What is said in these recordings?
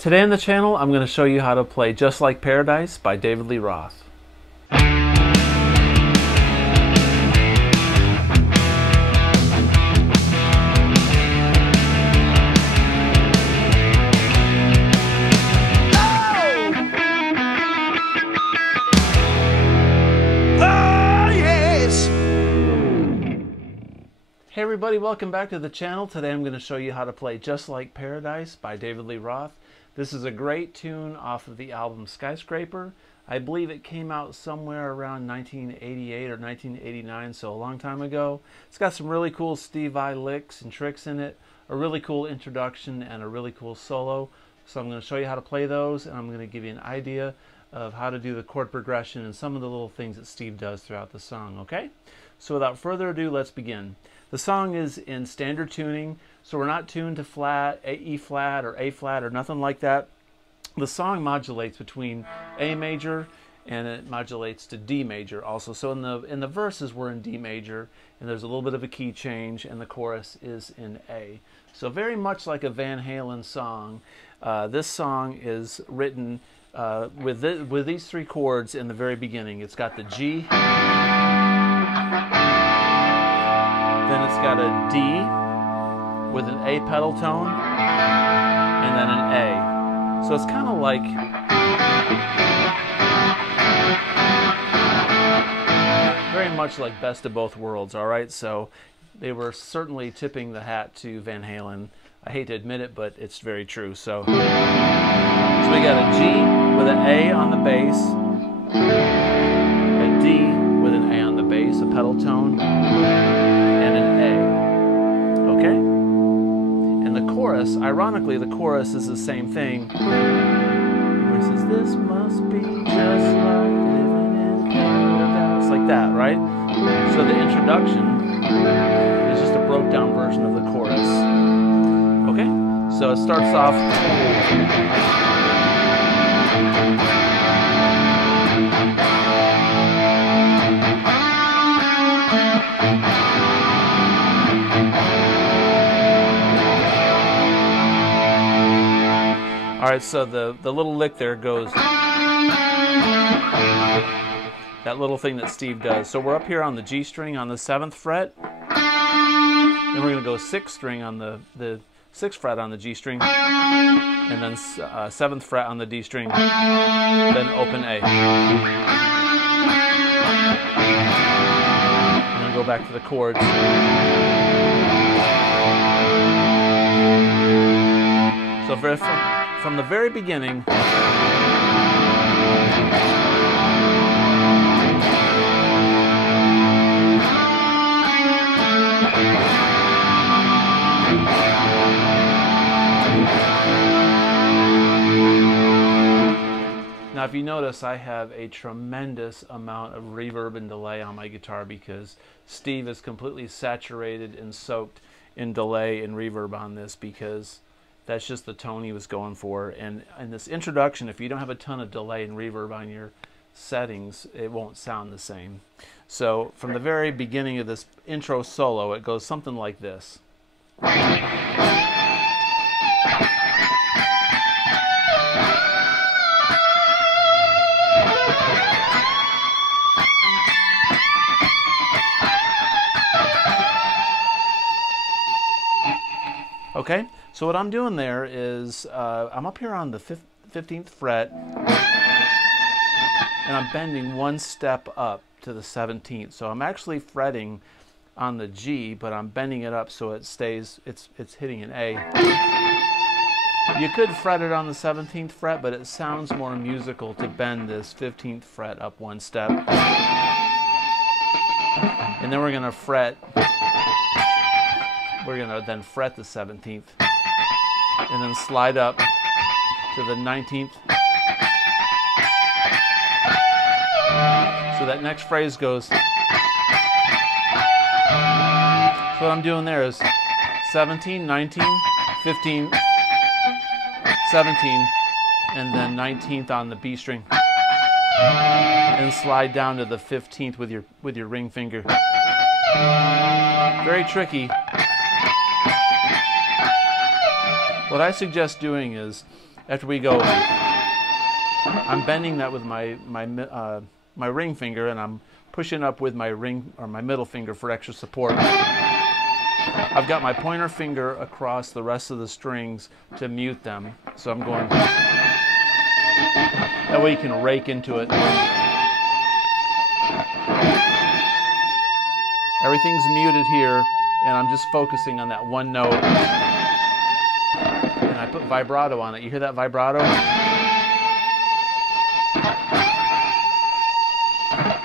Today on the channel, I'm going to show you how to play Just Like Paradise by David Lee Roth. Hey everybody, welcome back to the channel. Today I'm going to show you how to play Just Like Paradise by David Lee Roth. This is a great tune off of the album Skyscraper. I believe it came out somewhere around 1988 or 1989, so a long time ago. It's got some really cool Steve Vai licks and tricks in it, a really cool introduction and a really cool solo. So I'm going to show you how to play those, and I'm going to give you an idea of how to do the chord progression and some of the little things that Steve does throughout the song, okay? So without further ado, let's begin. The song is in standard tuning, so we're not tuned to flat, E flat, or A flat, or nothing like that. The song modulates between A major and it modulates to D major also. So in the verses we're in D major, and there's a little bit of a key change, and the chorus is in A. So very much like a Van Halen song, this song is written with these three chords in the very beginning. It's got the G, then it's got a D with an A pedal tone, and then an A. So it's kind of like very much like Best of Both Worlds, all right? So they were certainly tipping the hat to Van Halen. I hate to admit it, but it's very true. So we got a G with an A on the bass, a D with an A on the bass, a pedal tone, and an A. Okay? And the chorus, ironically, the chorus is the same thing. Where it says, "This must be just like living in paradise." Like that, right? So the introduction is just a broke down version of the chorus. Okay? So it starts off. All right, so the little lick there goes, that little thing that Steve does. So we're up here on the G string on the 7th fret. Then we're going to go 6th string on the 6th fret on the G string, and then 7th fret on the D string, then open A. And then go back to the chords. So from the very beginning, now if you notice, I have a tremendous amount of reverb and delay on my guitar because Steve is completely saturated and soaked in delay and reverb on this, because that's just the tone he was going for. And in this introduction, if you don't have a ton of delay and reverb on your settings, it won't sound the same. So from the very beginning of this intro solo, it goes something like this. Okay, so what I'm doing there is I'm up here on the 15th fret, and I'm bending one step up to the 17th. So I'm actually fretting on the G, but I'm bending it up so it stays, it's hitting an A. You could fret it on the 17th fret, but it sounds more musical to bend this 15th fret up one step. And then we're going to fret. We're going to then fret the 17th and then slide up to the 19th. So that next phrase goes. So what I'm doing there is 17, 19, 15, 17, and then 19th on the B string. And slide down to the 15th with your ring finger. Very tricky. What I suggest doing is after we go, I'm bending that with my ring finger, and I'm pushing up with my ring or my middle finger for extra support. I've got my pointer finger across the rest of the strings to mute them. So I'm going, that way you can rake into it. Everything's muted here, and I'm just focusing on that one note. And I put vibrato on it. You hear that vibrato?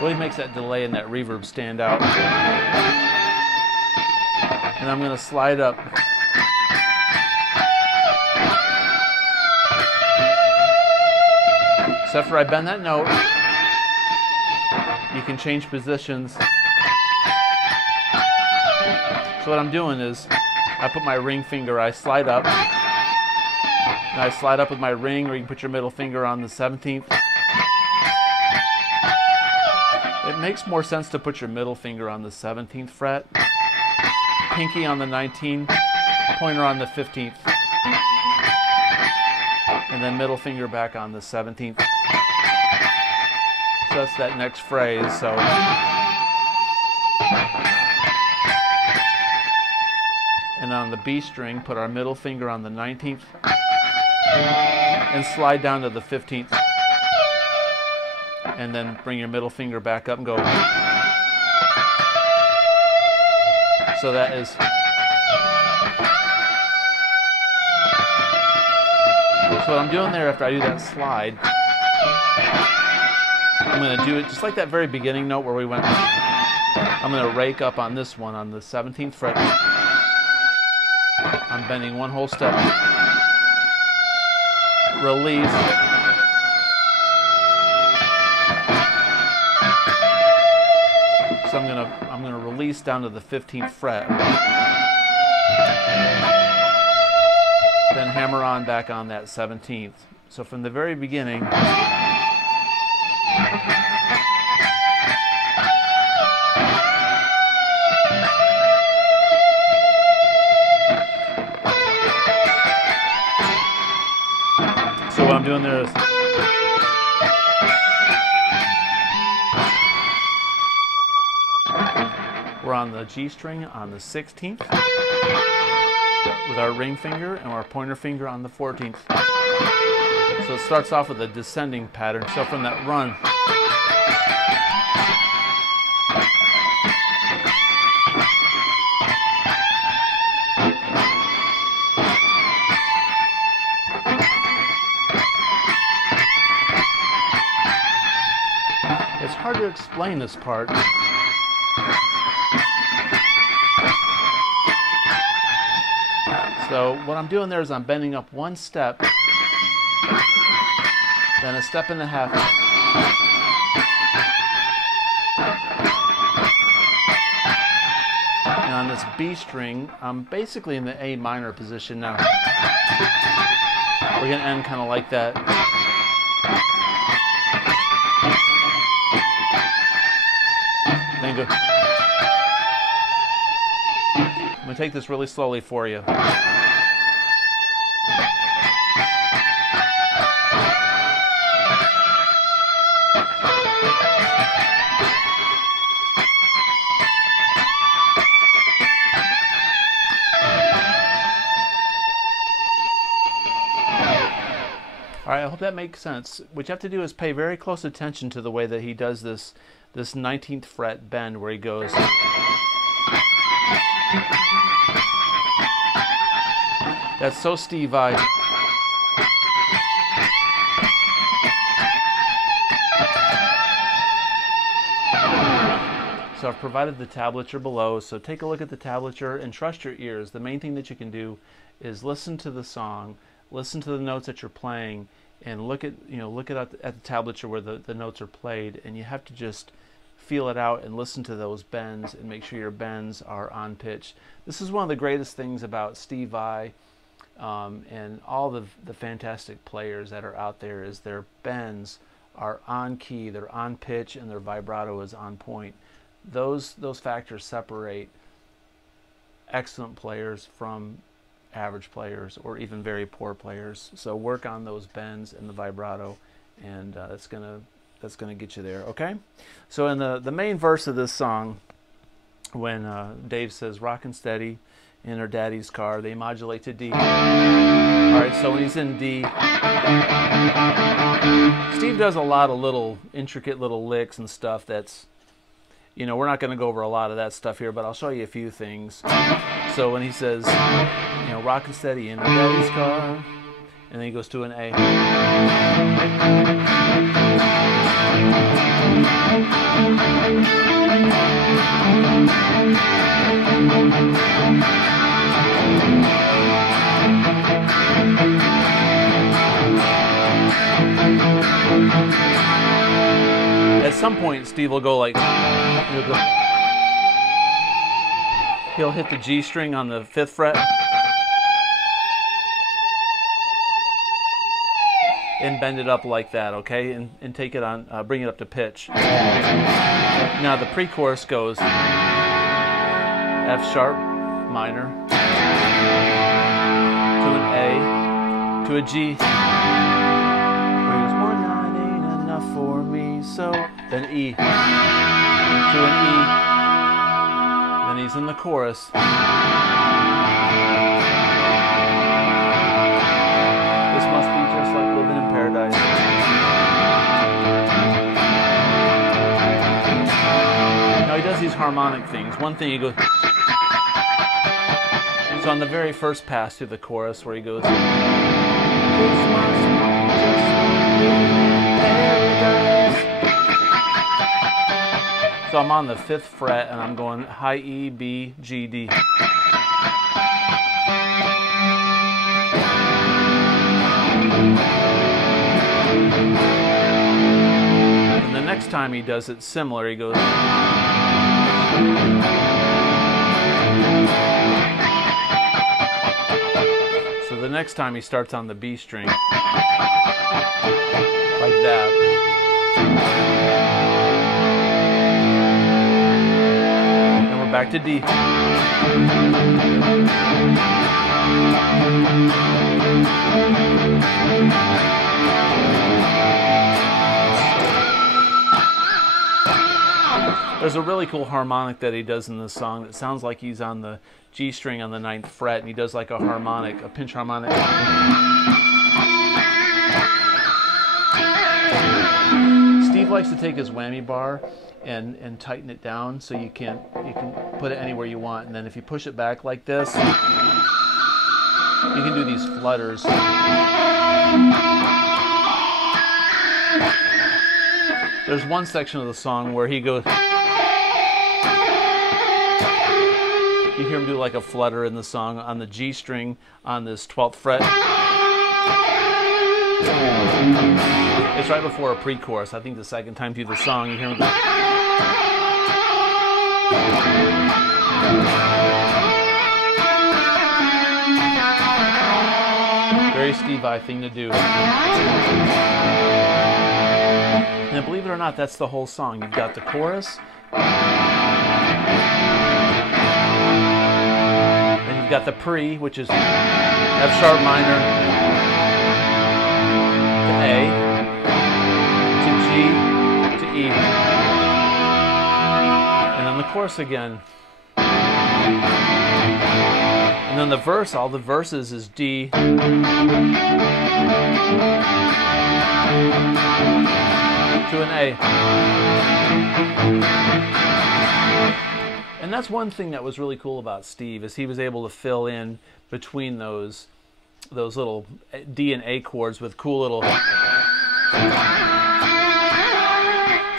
Really makes that delay and that reverb stand out. And I'm going to slide up. So after I bend that note, you can change positions. So what I'm doing is, I put my ring finger, I slide up, and I slide up with my ring, or you can put your middle finger on the 17th. It makes more sense to put your middle finger on the 17th fret, pinky on the 19th, pointer on the 15th, and then middle finger back on the 17th. So that's that next phrase. So and on the B string, put our middle finger on the 19th and slide down to the 15th. And then bring your middle finger back up and go. So that is. So what I'm doing there after I do that slide, I'm going to do it just like that very beginning note where we went. I'm going to rake up on this one on the 17th fret. I'm bending one whole step. Release. So I'm gonna release down to the 15th fret. Then hammer on back on that 17th. So from the very beginning, so what I'm doing there is we're on the G string on the 16th with our ring finger and our pointer finger on the 14th. So it starts off with a descending pattern. So from that run, it's hard to explain this part. So what I'm doing there is I'm bending up one step, then a step and a half, and on this B string, I'm basically in the A minor position now. We're going to end kind of like that. Then go. I'm going to take this really slowly for you. Alright, I hope that makes sense. What you have to do is pay very close attention to the way that he does this 19th fret bend where he goes. That's so Steve Vai. So I've provided the tablature below, so take a look at the tablature and trust your ears. The main thing that you can do is listen to the song, listen to the notes that you're playing, and look at the tablature where the notes are played, and you have to just feel it out and listen to those bends and make sure your bends are on pitch. This is one of the greatest things about Steve Vai and all the fantastic players that are out there is their bends are on key, they're on pitch, and their vibrato is on point. Those factors separate excellent players from average players or even very poor players. So work on those bends and the vibrato, and that's gonna get you there. Okay. So in the main verse of this song, when Dave says "rockin' steady in her daddy's car," they modulate to D. All right. So when he's in D, Steve does a lot of little intricate little licks and stuff. That's, you know, we're not going to go over a lot of that stuff here, but I'll show you a few things. So when he says, you know, "rockin' steady in her daddy's car," and then he goes to an A. At some point, Steve will go like, he'll hit the G string on the 5th fret and bend it up like that, okay, and take it on, bring it up to pitch. Now the pre-chorus goes F sharp minor to an A to a G. Where he goes, "One night ain't enough for me," so then E to an E. Then he's in the chorus. This must be just like living in paradise. Now he does these harmonic things. One thing he goes, so on the very first pass through the chorus where he goes, "This must be just like living in paradise." So I'm on the 5th fret and I'm going high E, B, G, D. And the next time he does it similar, he goes, so the next time he starts on the B string like that. And we're back to D. There's a really cool harmonic that he does in this song that sounds like he's on the G string on the 9th fret, and he does like a harmonic, a pinch harmonic. Steve likes to take his whammy bar and tighten it down so you can put it anywhere you want, and then if you push it back like this, you can do these flutters. There's one section of the song where he goes, you hear him do like a flutter in the song on the G string on this 12th fret. It's right before a pre-chorus. I think the second time through the song you hear him go. Very Steve-I thing to do. And believe it or not, that's the whole song. You've got the chorus, and you've got the pre, which is F sharp minor to A to G to E, and then the chorus again. And then the verse, all the verses is D to an A. And that's one thing that was really cool about Steve, is he was able to fill in between those little D and A chords with cool little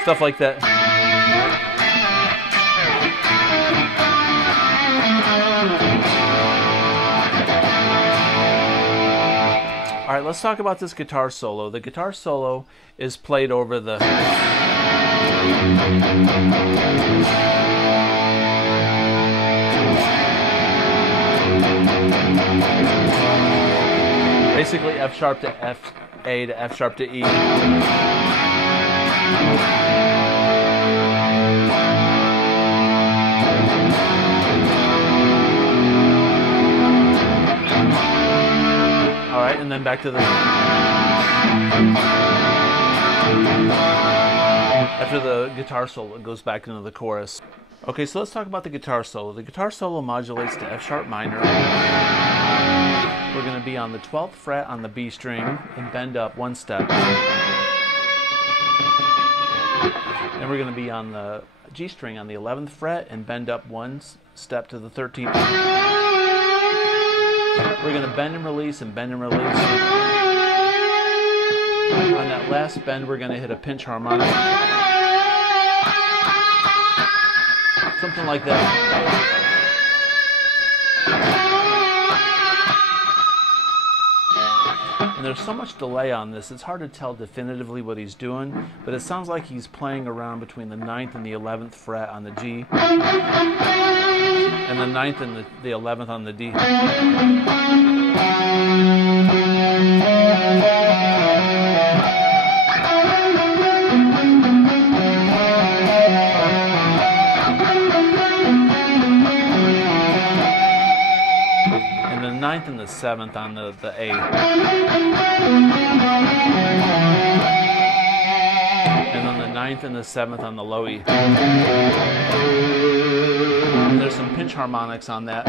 stuff like that. All right, let's talk about this guitar solo. The guitar solo is played over the basically F sharp to F, A to F sharp to E. right, and then back to the... After the guitar solo, it goes back into the chorus. Okay, so let's talk about the guitar solo. The guitar solo modulates to F sharp minor. We're going to be on the 12th fret on the B string and bend up one step. And we're going to be on the G string on the 11th fret and bend up one step to the 13th. We're going to bend and release and bend and release. On that last bend, we're going to hit a pinch harmonic. Something like that. And there's so much delay on this, it's hard to tell definitively what he's doing, but it sounds like he's playing around between the 9th and the 11th fret on the G, and the 9th and the 11th on the D. The 9th and the 7th on the A. And then the 9th and the 7th on the low E. And there's some pinch harmonics on that.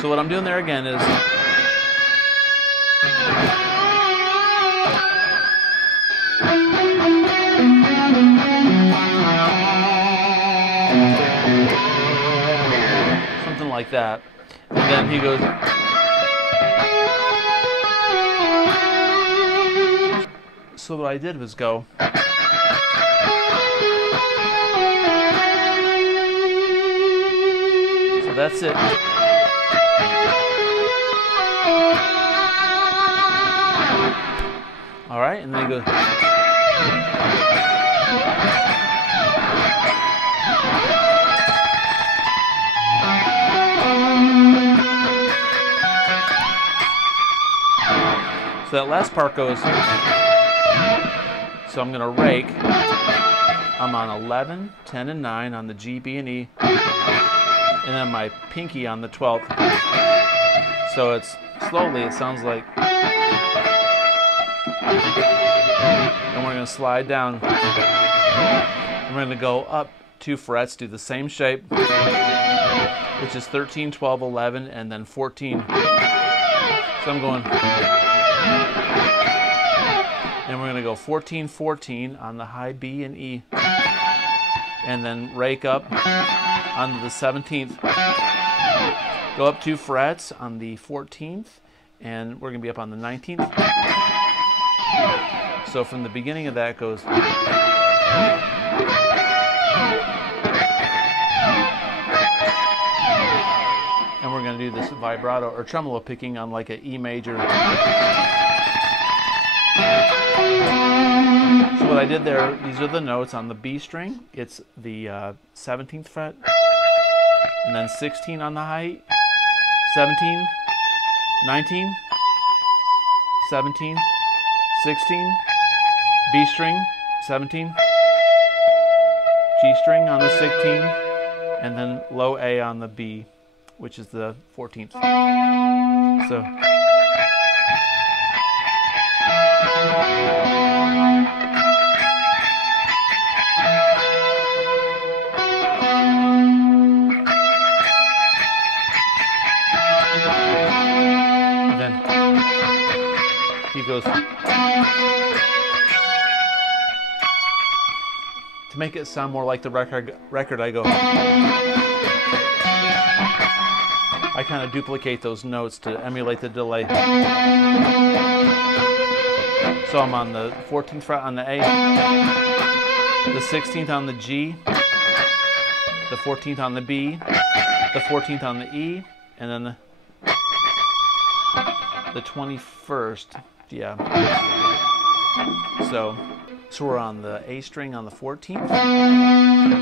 So what I'm doing there again is like that, and then he goes, so what I did was go, so that's it. All right, and then he goes, so that last part goes, so I'm going to rake, I'm on 11, 10, and 9 on the G, B, and E, and then my pinky on the 12th. So it's slowly, it sounds like, and we're going to slide down, and we're going to go up 2 frets, do the same shape, which is 13, 12, 11, and then 14. So I'm going, and we're going to go 14, 14 on the high B and E, and then rake up on the 17th, go up 2 frets on the 14th, and we're going to be up on the 19th. So from the beginning of that goes, and we're going to do this vibrato or tremolo picking on like an E major. So what I did there, these are the notes on the B string. It's the 17th fret, and then 16 on the high, 17, 19, 17, 16, B string, 17, G string on the 16, and then low A on the B, which is the 14th. So. And then he goes, to make it sound more like the record I go, I kind of duplicate those notes to emulate the delay. So I'm on the 14th fret on the A, the 16th on the G, the 14th on the B, the 14th on the E, and then the 21st, yeah. So we're on the A string on the 14th,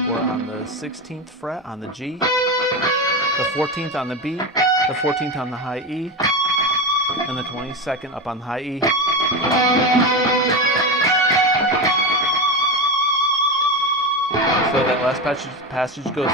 we're on the 16th fret on the G, the 14th on the B, the 14th on the high E, and the 22nd up on the high E. So that last passage goes.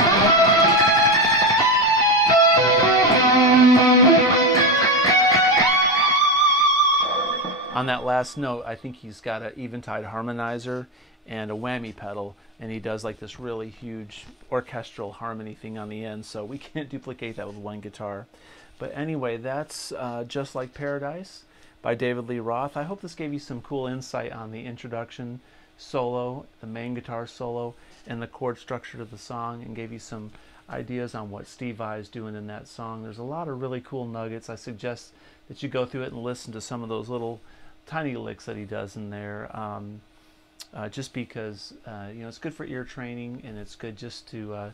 on that last note, I think he's got an Eventide harmonizer and a whammy pedal, and he does like this really huge orchestral harmony thing on the end, so we can't duplicate that with one guitar. But anyway, that's Just Like Paradise by David Lee Roth. I hope this gave you some cool insight on the introduction solo, the main guitar solo, and the chord structure to the song, and gave you some ideas on what Steve Vai is doing in that song. There's a lot of really cool nuggets. I suggest that you go through it and listen to some of those little tiny licks that he does in there, just because you know, it's good for ear training, and it's good just to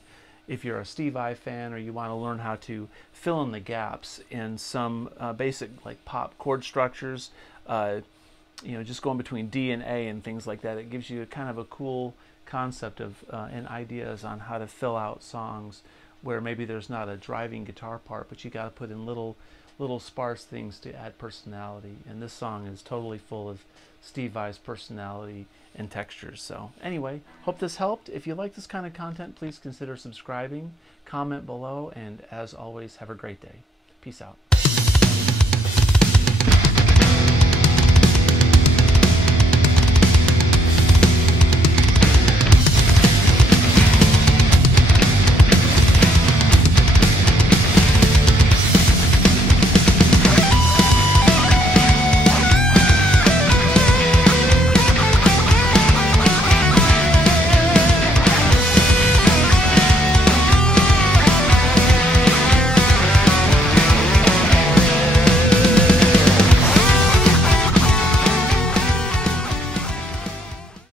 if you're a Steve Vai fan or you want to learn how to fill in the gaps in some basic like pop chord structures, you know, just going between D and A and things like that. It gives you kind of a cool concept of and ideas on how to fill out songs where maybe there's not a driving guitar part, but you got to put in little sparse things to add personality. And this song is totally full of Steve Vai's personality and textures. So anyway, hope this helped. If you like this kind of content, please consider subscribing, comment below, and as always, have a great day. Peace out.